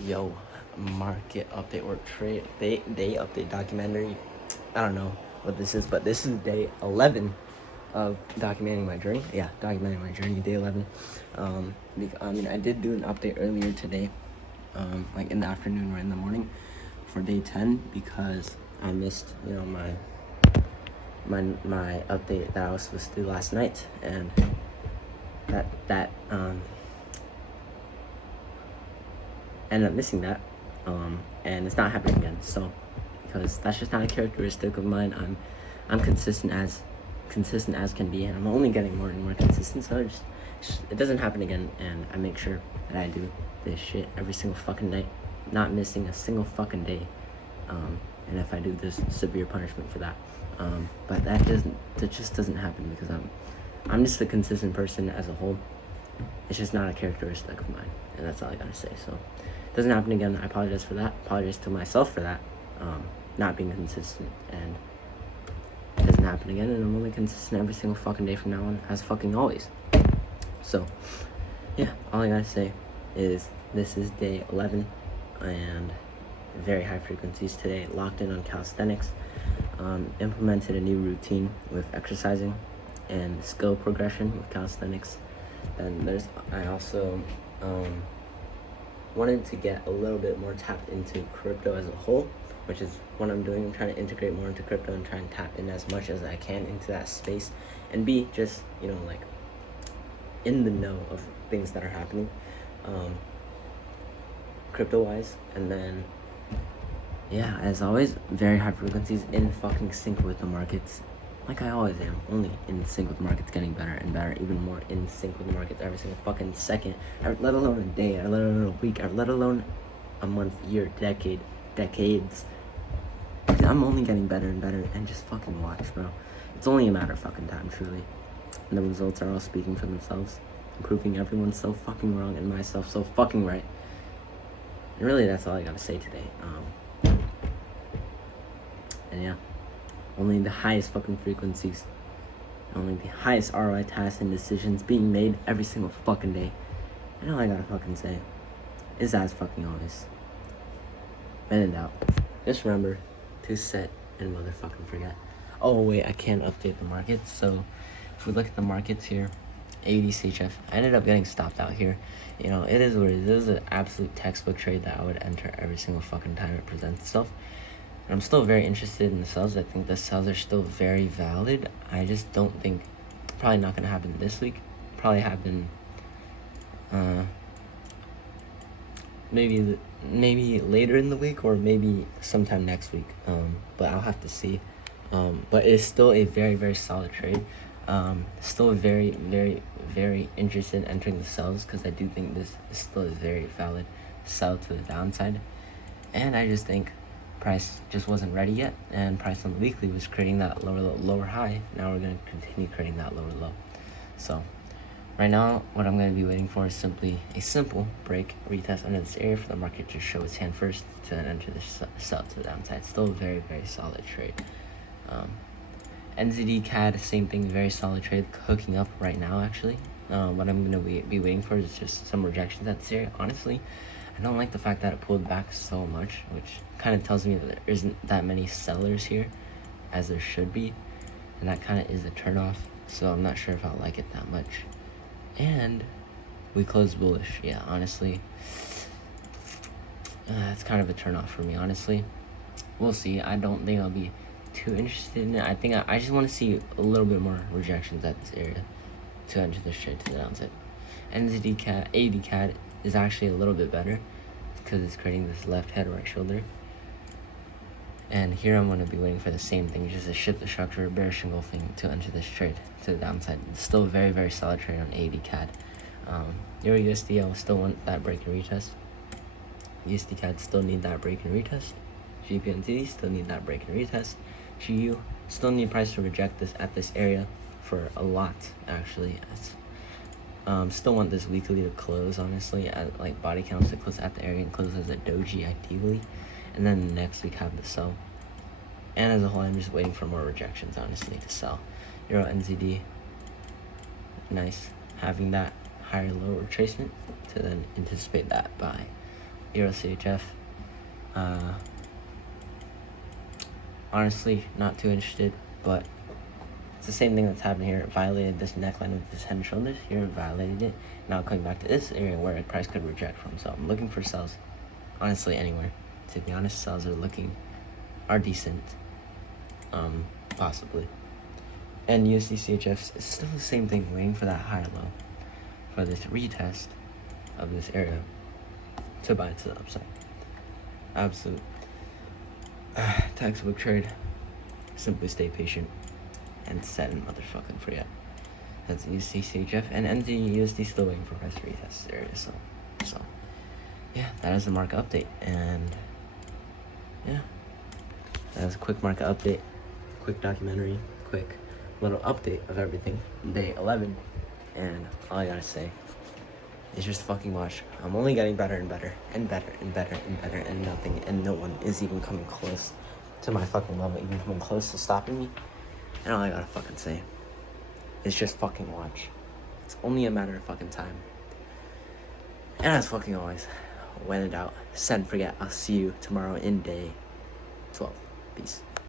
Yo, market update or trade day update documentary. I don't know what this is, but this is day 11 of documenting my journey. Yeah, documenting my journey, day 11. I did do an update earlier today, like in the afternoon or in the morning for day 10 because I missed, my update that I was supposed to do last night, and that ended up missing that, and it's not happening again. So, because that's just not a characteristic of mine. I'm consistent as can be, and I'm only getting more and more consistent. So it doesn't happen again, and I make sure that I do this shit every single fucking night, not missing a single fucking day. And if I do, there's severe punishment for that. But that just doesn't happen because I'm just a consistent person as a whole. It's just not a characteristic of mine, and that's all I gotta say. So it doesn't happen again. I apologize for that. Apologize to myself for that, not being consistent, and it doesn't happen again. And I'm only consistent every single fucking day from now on, as fucking always. So yeah, all I gotta say is this is day 11, and very high frequencies today. Locked in on calisthenics. Implemented a new routine with exercising and skill progression with calisthenics. Then I also wanted to get a little bit more tapped into crypto as a whole, which is what I'm doing. I'm trying to integrate more into crypto and try and tap in as much as I can into that space and be just, like in the know of things that are happening, crypto-wise. And then, yeah, as always, very high frequencies, in fucking sync with the markets. Like I always am, only in sync with the markets, getting better and better, even more in sync with the markets every single fucking second, let alone a day, let alone a week, let alone a month, year, decades. I'm only getting better and better, and just fucking watch, bro. It's only a matter of fucking time, truly. And the results are all speaking for themselves, proving everyone's so fucking wrong and myself so fucking right. And really, that's all I gotta say today. And yeah, only the highest fucking frequencies, only the highest ROI tasks and decisions being made every single fucking day. And all I gotta fucking say is, as fucking always, when in doubt, just remember to set and motherfucking forget. Oh wait, I can't update the markets. So if we look at the markets here, AUD I ended up getting stopped out here. It is what it is. This is an absolute textbook trade that I would enter every single fucking time it presents itself. And I'm still very interested in the sells. I think the sells are still very valid. I just don't think, probably not going to happen this week. Probably happen maybe later in the week, or maybe sometime next week. But I'll have to see. But it's still a very, very solid trade. Still very, very, very interested in entering the sells, because I do think this is still a very valid sell to the downside. And I just think price just wasn't ready yet, and price on the weekly was creating that lower high. Now we're going to continue creating that lower low. So right now, what I'm going to be waiting for is simply a simple break retest under this area for the market to show its hand first, to then enter the sell to the downside. Still a very, very solid trade. NZD CAD, same thing, very solid trade, hooking up right now actually. What I'm going to be waiting for is just some rejections at this area. Honestly, I don't like the fact that it pulled back so much, which kind of tells me that there isn't that many sellers here as there should be, and that kind of is a turnoff. So I'm not sure if I'll like it that much. And we closed bullish. Yeah, honestly, it's kind of a turnoff for me, honestly. We'll see. I don't think I'll be too interested in it. I think I just want to see a little bit more rejections at this area to enter this trade to the downside. NZD CAD, AD CAD is actually a little bit better because it's creating this left head, right shoulder. And here I'm going to be waiting for the same thing, just a shift the structure, bearish engulfing to enter this trade to the downside. It's still a very, very solid trade on AD CAD. Euro USD, I will still want that break and retest. USD CAD still need that break and retest. GPNT still need that break and retest. GU still need price to reject this at this area for a lot, actually. Still want this weekly to close, honestly, at like body counts to close at the area and close as a doji ideally, and then next week have the sell. And as a whole, I'm just waiting for more rejections, honestly, to sell. Euro NZD, nice having that higher low retracement to then anticipate that buy. Euro CHF. Honestly, not too interested, but it's the same thing that's happened here. It violated this neckline with this head and shoulders. Here it violated it. Now coming back to this area where a price could reject from. So I'm looking for sells. Honestly, anywhere. To be honest, sells are decent. Possibly. And USD CHF is still the same thing, waiting for that higher low. For this retest of this area to buy to the upside. Absolute textbook trade. Simply stay patient and set and motherfucking forget. That's USD CHF and NZUSD still waiting for price retest area. So yeah, that is the market update, and yeah, that was a quick market update, quick documentary, quick little update of everything. Day 11, and all I gotta say is just fucking watch. I'm only getting better and better and better and better and better, and nothing and no one is even coming close to my fucking level, even coming close to stopping me. And all I gotta fucking say is just fucking watch. It's only a matter of fucking time. And as fucking always, when in doubt, set and forget. I'll see you tomorrow in day 12. Peace.